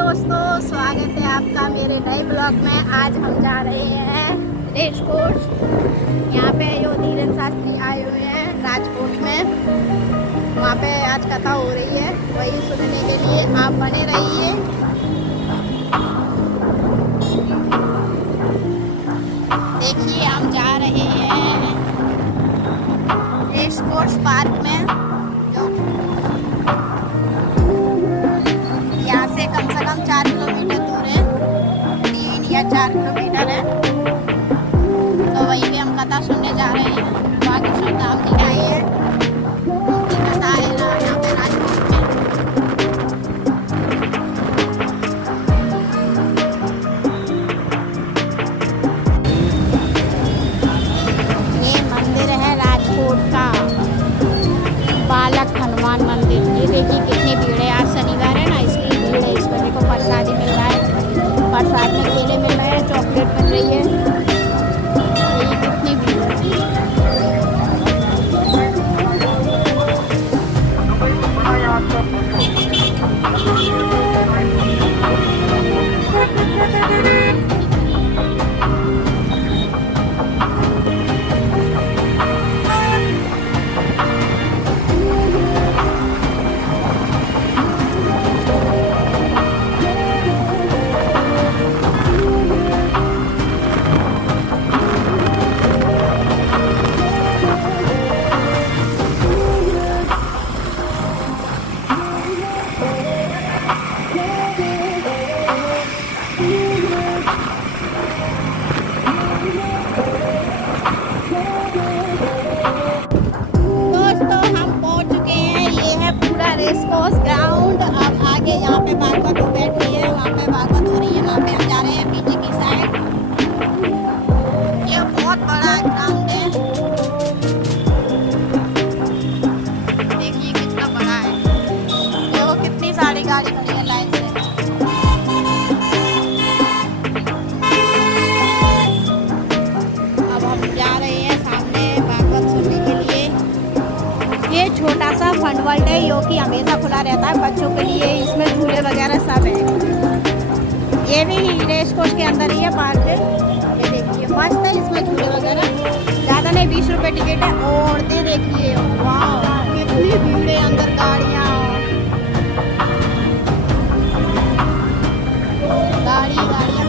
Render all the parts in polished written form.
दोस्तों, स्वागत है आपका मेरे नए ब्लॉग में। आज हम जा रहे हैं रेस कोर्स। यहाँ पे जो धीरेन्द्र शास्त्री आए हुए हैं राजकोट में, वहाँ पे आज कथा हो रही है, वही सुनने के लिए आप बने रहिए। देखिए हम जा रहे हैं रेस कोर्स पार्क में, जो यहाँ से कम 4 किलोमीटर दूर है, 3 या 4 किलोमीटर है। तो वहीं पे हम कथा सुनने जा रहे हैं। बाकी सब धाम दिखाई है, कथा है ना यहाँ पे राजकोट में। ये मंदिर है राजकोट का, बालक हनुमान मंदिर। ये देखिए कितनी भीड़ है, आज शनिवार है ना, इसलिए भीड़ है। इस पर देखो प्रसादी मिल रहा है, प्रसाद में केले मिल रहे हैं, चॉकलेट मिल रही है। ये कितनी भीड़ है। Racecourse ground. अब आगे यहाँ पे भागवत बैठ रही है, वहाँ पे भागवत हो रही है, वहाँ पे हम जा रहे हैं पीछे की साइड। ये बहुत बड़ा ग्राउंड है, देखिए कितना बड़ा है। देखो कितनी सारी गाड़ी खड़ी है लाइन से। अब हम जा रहे हैं सामने भागवत सुनने के लिए। ये छोटा सा फन वर्ल्ड है, जो कि हमेशा खुला रहता है बच्चों के लिए। इसमें झूले वगैरह सब है। ये भी रेस कोर्स के अंदर ही है पार्क। ये देखिए मस्त है, इसमें झूले वगैरह ज़्यादा नहीं, 20 रुपये टिकट है। औरतें देखिए, वाह कितनी भीड़ है अंदर, गाड़ियाँ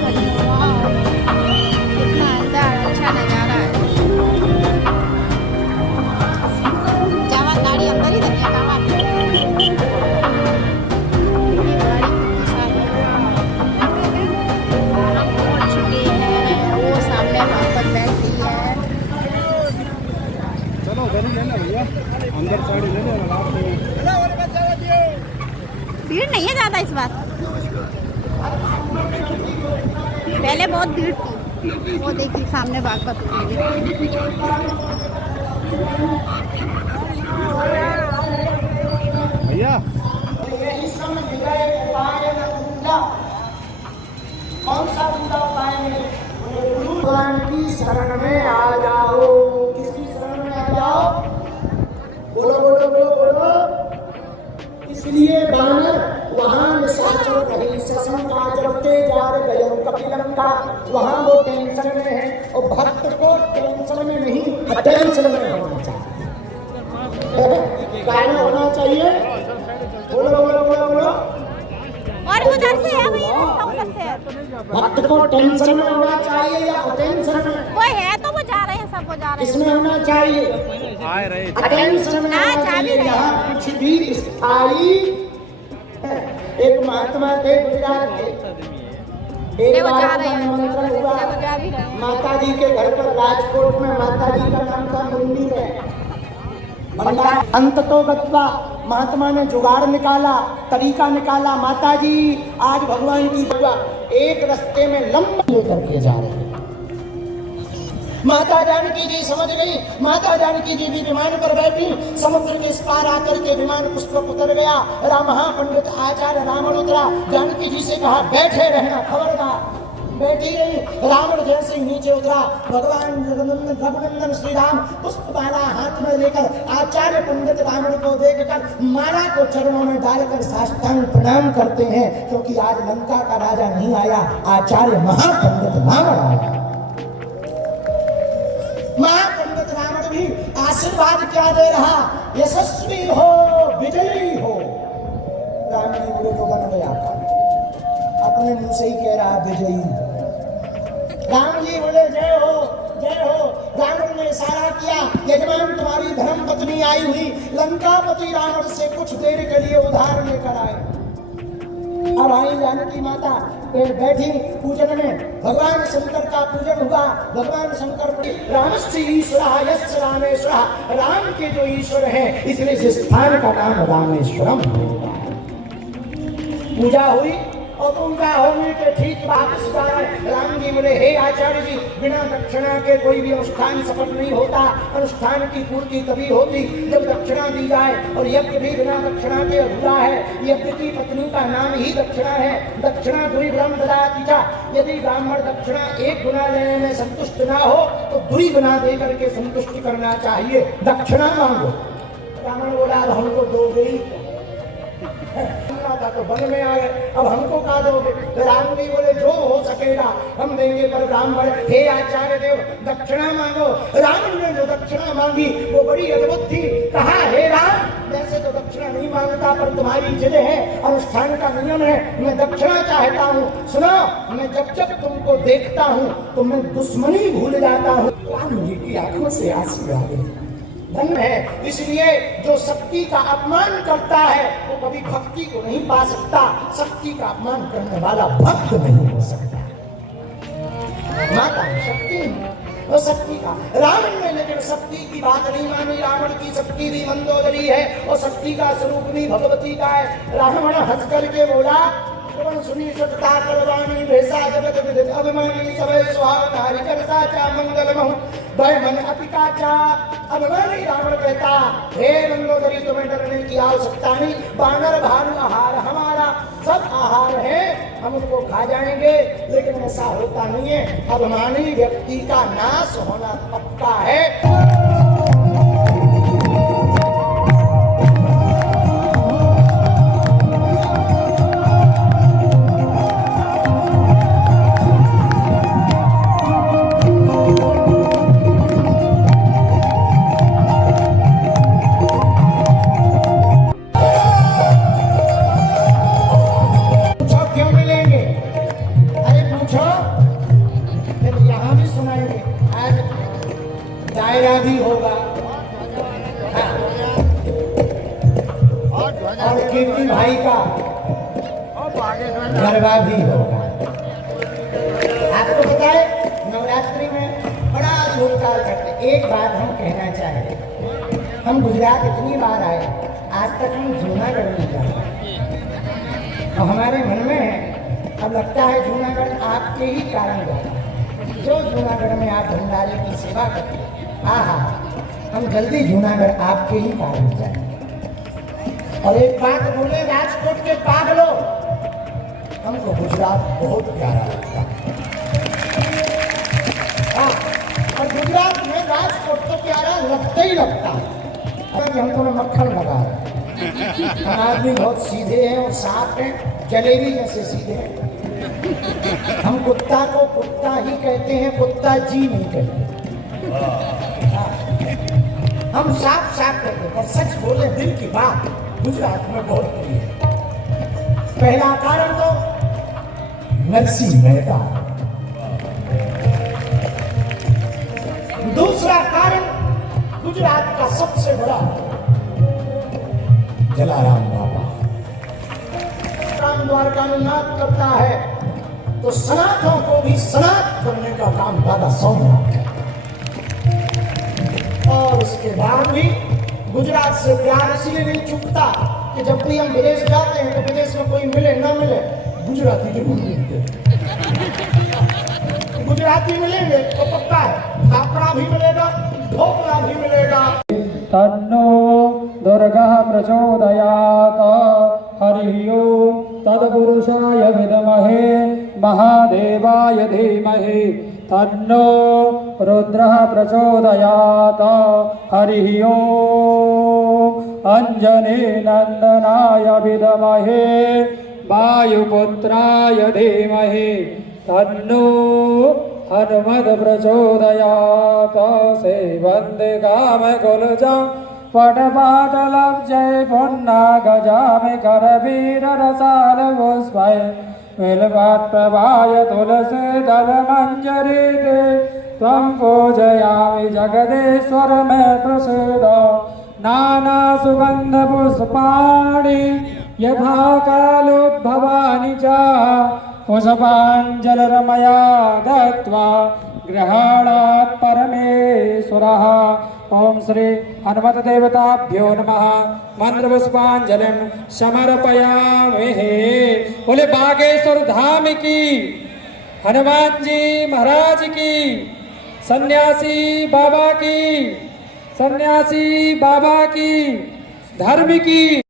खड़ी हैं। वाह कितना अंदर अच्छा नज़ारा है। गाड़ी अंदर ही धनिया का हम पहुंच चुके हैं। वो सामने भागवत बैठी है। चलो भैया अंदर साइड ले लेना। भीड़ नहीं है ज़्यादा इस बार, पहले बहुत भीड़ थी। वो देखिए सामने भागवत होती है। भैया कौन सा पूजा उपाय है? भगवान की शरण में आ जाओ। किसकी शरण में आ जाओ? बोलो बोलो बोलो बोलो। इसलिए बानर वहाँ निशाचर रही सशंका जबते जार गयो कपिलंका। वहाँ वो टेंशन में है, और भक्त को टेंशन में नहीं, टेंशन में होना चाहिए। गाना होना चाहिए। बोलो बोलो बोलो बोलो। और उधर से है भैया, उधर से है। भक्त को टेंशन में होना चाहिए या अटेंशन में? वो है तो वो जा रहे हैं, सब वो जा रहे हैं। इसमें होना चाहिए, अटेंशन में होना चाहिए। यहाँ कुछ भी स्थायी। एक महात्मा थे गुजरात के, एक बार मंत्र हुआ माता जी के घर पर राजकोट में। माता जी का नाम था मुन्नी है। अंत तो गत्वा महात्मा ने जुगाड़ निकाला, तरीका निकाला। माता जी आज भगवान की बुआ एक रास्ते में लंबा लेकर के जा रहे हैं। माता जानकी जी समझ गई। माता जानकी जी भी विमान पर बैठी, समुद्र के इस पार आकर के विमान पुष्पक उतर गया। राम पंडित आचार्य रावण उतरा, जानकी जी से कहा बैठे रहना, खबरदार बैठी रही। रावण जैसे ही नीचे उतरा, भगवान रघुनंदन श्री राम पुष्पमाला हाथ में लेकर आचार्य पंडित रावण को देखकर माला को चरणों में डालकर साष्टांग प्रणाम करते हैं, क्योंकि आज लंका का राजा नहीं आया, आचार्य महापंडित रावण आया। महापंडित रावण भी आशीर्वाद क्या दे रहा, यशस्वी हो, विजयी हो। राम ने बोले जो बन गया, अपने मुंह से ही कह रहा विजयी। राम जी बोले जय हो, जय हो। रावण ने इशारा किया, यजमान तुम्हारी धर्म पत्नी आई हुई, लंकापति रावण से कुछ देर के लिए उधार लेकर आए। अब आई जानकी माता बैठी पूजन में, भगवान शंकर का पूजन हुआ। भगवान शंकर रामस्य ईश्वर यस्य रामेश्वर, राम के जो ईश्वर हैं, इसलिए इस स्थान का नाम रामेश्वरम। पूजा हुई और पूजा होने के ठीक वापस जाए। राम जी बोले हे आचार्य जी, बिना दक्षिणा के कोई भी अनुष्ठान सफल नहीं होता। अनुष्ठान की पूर्ति तभी होती जब दक्षिणा दी जाए, और यज्ञ भी बिना दक्षिणा के अधूरा है। यज्ञ की पत्नी का नाम ही दक्षिणा है। दक्षिणा द्विगुणम ददाति च, यदि ब्राह्मण दक्षिणा एक गुना लेने में संतुष्ट ना हो तो द्विगुना दे करके संतुष्ट करना चाहिए। दक्षिणा मांगो। रावण बोला हमको दो गई था तो वन में आ गए, अब हमको कहा दोगे? तो राम जी बोले जो हो सकेगा हम देंगे, पर ब्राह्मण हे आचार्य देव दक्षिणा मांगो। रावण ने जो दक्षिणा मांगी वो बड़ी अद्भुत थी। कहा हे राम, वैसे तो दक्षिणा नहीं मांगता, पर तुम्हारी जिद है, अनुष्ठान का नियम है, मैं दक्षिणा चाहता हूँ। सुनो, मैं जब जब तुमको देखता हूँ तो मैं दुश्मनी भूल जाता हूँ। राम जी की आंखों से आंसू आ गए। धन है, इसलिए जो शक्ति का अपमान करता है वो कभी भक्ति को नहीं पा सकता। शक्ति का अपमान करने वाला भक्त नहीं हो सकता। माता शक्ति और शक्ति का, रावण ने लेकिन शक्ति की बात नहीं मानी। रावण की शक्ति भी मंदोदरी है और शक्ति का स्वरूप भी भगवती का है। रावण हंस करके बोला, सुनी सत्ता करवाणी भेसा जगत विदित अभिमानी सवै सुहावन हरिकर साचा मंगल महु भय मन अतिका चा। अभिमानी रावण कहता, हे मंदोदरी तुम्हें डरने की आवश्यकता नहीं, बानर भानु आहार हमारा सब आहार है, हम उनको खा जाएंगे। लेकिन ऐसा होता नहीं है, अभिमानी व्यक्ति का नाश होना पक्का है। भी होगा और कीर्ति भाई का गरबा भी होगा। आपको पता है नवरात्रि में बड़ा जोरदार करते। एक बात हम कहना चाहेंगे, हम गुजरात इतनी बार आए, आज तक हम जूनागढ़ नहीं गए और हमारे मन में है, अब लगता है जूनागढ़ आपके ही कारण गए। जो जूनागढ़ में आप भंडारे की सेवा करते हैं, आहा, हम जल्दी जूनागढ़ आपके ही कारण जाएंगे। और एक बात बोले राजकोट के पागलों, हमको गुजरात बहुत प्यारा लगता है। और गुजरात में राजकोट तो प्यारा लगता ही लगता है। अगर हमको ना मक्खन लगा रहे, हम आदमी बहुत सीधे हैं और साफ हैं, जलेबी जैसे सीधे हैं। हम कुत्ता को कुत्ता ही कहते हैं, कुत्ता जी नहीं कहते। हम साफ साफ कहते हैं, सच बोले दिल की बात गुजरात में बहुत प्रिय है। पहला कारण तो नरसिंह मेहता, दूसरा कारण गुजरात का सबसे बड़ा जलाराम बाबा। राम द्वारका में नाथ करता है तो सनातों को भी सनात करने का काम दादा सोमनाथ है। और उसके बाद भी गुजरात से प्यार इसलिए नहीं चुकता कि जब भी हम विदेश जाते हैं तो विदेश में कोई मिले ना मिले, गुजराती जरूर मिलते। गुजराती मिलेंगे तो पक्का है, खापड़ा भी मिलेगा, ढोकला भी मिलेगा। तन्नो दुर्गा प्रचोदयात्। हरि ओम। तत्पुरुषाय विद्महे महादेवाय धीमहि तन्नो रुद्रः प्रचोदयात्। हरिः ओम्। अंजनीनंदनाय विद्महे वायुपुत्राय धीमहि तन्नो हनुमत् प्रचोदयात्। सेवन्ते कामकुलजं पटपाटलब्जै पुन्नागजामि करवीररसालपुष्पै बिल्वप्रभाय तुलसीदलमञ्जरीते त्वं पूजयामि जगदीश्वर मे प्रसीद। नानासुगन्धपुष्पाणि यथा कालोद्भवानि च पुष्पाञ्जलिर्मया दत्त्वा गृहाणात् परमेश्वरः। ओम श्री हनुमत देवताभ्यो नमः। मंत्रपुष्पांजलिं समर्पयामि। बोले बागेश्वर धाम की, हनुमान जी महाराज की, सन्यासी बाबा की, सन्यासी बाबा की, धर्म की।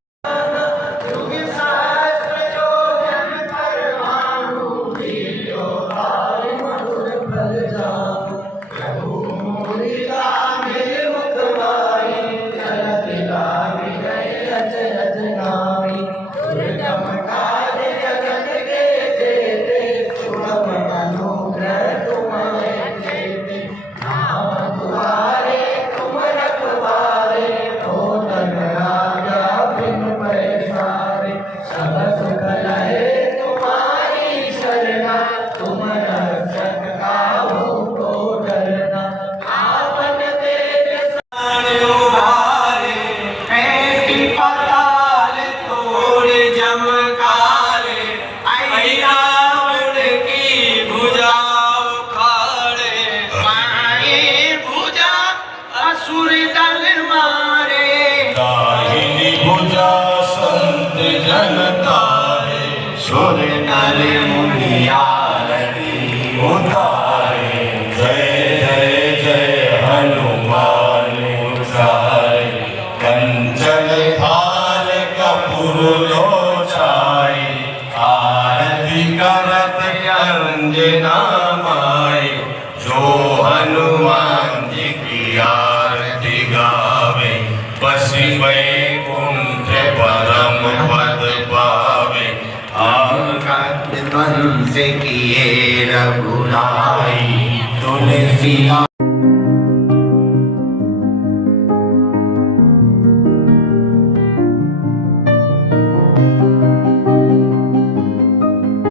सुर नर मुनियारती उतारे। जय जय जय हनुमान गोसाई। कंचन थार कपूर लोचाई। आरती करत अंजना माई। जो हनुमान जी की आरती गावे बसी वैकुंठ परम पद पावे। आपका से किए रघुराई तुलसी।